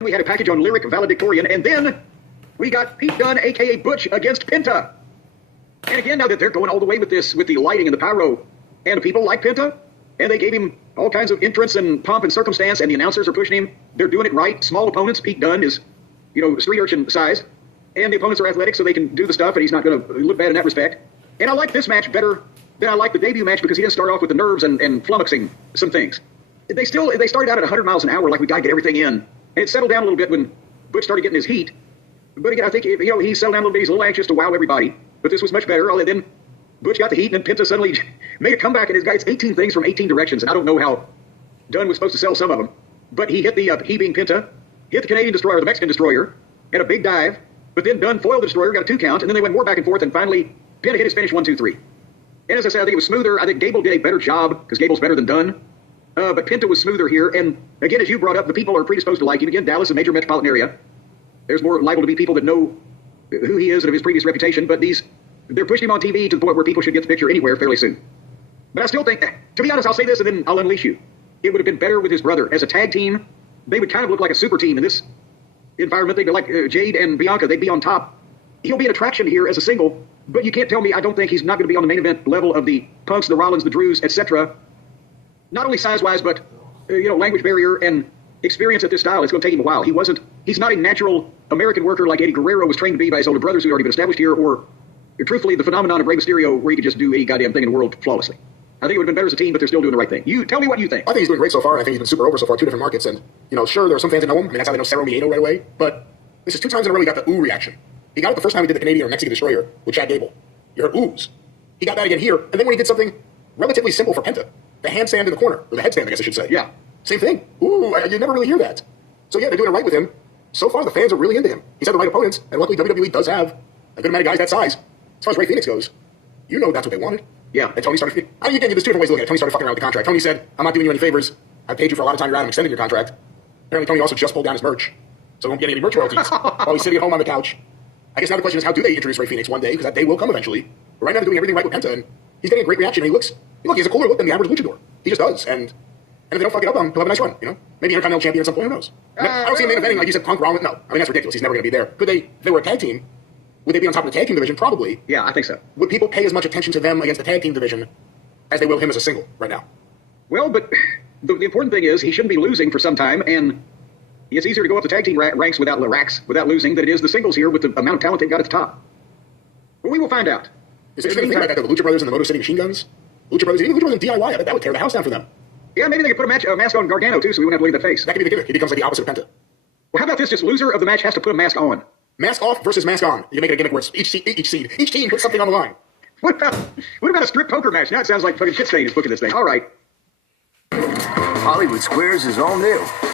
We had a package on Lyric Valedictorian, and then we got Pete Dunne, a.k.a. Butch, against Penta. And again, now that they're going all the way with this, with the lighting and the pyro, and people like Penta, and they gave him all kinds of entrance and pomp and circumstance, and the announcers are pushing him. They're doing it right. Small opponents. Pete Dunne is, street urchin size, and the opponents are athletic, so they can do the stuff, and he's not going to look bad in that respect. And I like this match better than I like the debut match because he didn't start off with the nerves and flummoxing some things. They started out at 100 miles an hour, like we got to get everything in. And it settled down a little bit when Butch started getting his heat. But again, I think, he settled down a little bit. He's a little anxious to wow everybody. But this was much better. Then Butch got the heat, and then Penta suddenly made a comeback, and his guy, it's 18 things from 18 directions. And I don't know how Dunne was supposed to sell some of them. But he hit he being Penta, hit the Canadian Destroyer, the Mexican Destroyer, had a big dive. But then Dunne foiled the Destroyer, got a 2 count, and then they went more back and forth, and finally Penta hit his finish 1, 2, 3. And as I said, I think it was smoother. I think Gable did a better job, because Gable's better than Dunne. But Penta was smoother here. And again, as you brought up, the people are predisposed to like him. Again, Dallas is a major metropolitan area. There's more liable to be people that know who he is and of his previous reputation. But they're pushing him on TV to the point where people should get the picture anywhere fairly soon. But I still think, to be honest, I'll say this and then I'll unleash you. It would have been better with his brother. As a tag team, they would kind of look like a super team in this environment. They'd be like Jade and Bianca. They'd be on top. He'll be an attraction here as a single. But you can't tell me I don't think he's not going to be on the main event level of the Punks, the Rollins, the Drews, etc. Not only size-wise, but, language barrier and experience at this style. It's going to take him a while. He's not a natural American worker like Eddie Guerrero was trained to be by his older brothers who had already been established here, or truthfully, the phenomenon of Rey Mysterio where he could just do any goddamn thing in the world flawlessly. I think it would have been better as a team, but they're still doing the right thing. You tell me what you think. I think he's doing great so far, and I think he's been super over so far, 2 different markets, and, sure, there are some fans that know him. I mean, that's how they know Cero Miedo right away, but this is 2 times in a row he got the ooh reaction. He got it the first time he did the Canadian or Mexican Destroyer with Chad Gable. You heard oohs. He got that again here, and then when he did something relatively simple for Penta, the handstand in the corner, or the headstand, I guess I should say. Yeah. Same thing. Ooh, you never really hear that. So yeah, they're doing it right with him. So far, the fans are really into him. He's had the right opponents, and luckily WWE does have a good amount of guys that size. As far as Rey Fenix goes, that's what they wanted. Yeah. And Tony started, again, there's 2 different ways to look at it. Tony started fucking around with the contract. Tony said, I'm not doing you any favors. I paid you for a lot of time you're out. I'm extending your contract. Apparently, Tony also just pulled down his merch. So he won't get any merch royalties while he's sitting at home on the couch. I guess now the question is, how do they introduce Rey Fenix one day? Because that day will come eventually. But right now, they're doing everything right with Penta, and he's getting a great reaction, and he has a cooler look than the average luchador. He just does, and if they don't fuck it up, he'll have a nice run, Maybe Intercontinental Champion at some point, who knows? I don't see him main eventing, like you said, Punk, Rollins. No, I mean, that's ridiculous. He's never going to be there. Could they, if they were a tag team, would they be on top of the tag team division? Probably. Yeah, I think so. Would people pay as much attention to them against the tag team division as they will him as a single right now? Well, but the important thing is he shouldn't be losing for some time, and it's easier to go up the tag team ranks without losing than it is the singles here with the amount of talent they've got at the top. But we will find out. Is there anything like that, the Lucha Brothers and the Motor City Machine Guns? Lucha Brothers, even Lucha Brothers and DIY, I bet that would tear the house down for them. Yeah, maybe they could put a mask on Gargano, too, so we wouldn't have to look at that face. That could be the gimmick. He becomes like the opposite of Penta. Well, how about this? Just loser of the match has to put a mask on. Mask off versus mask on. You can make it a gimmick where it's each team puts something on the line. What about a strip poker match? Now it sounds like fucking Shitstain is booking this thing. All right. Hollywood Squares is all new.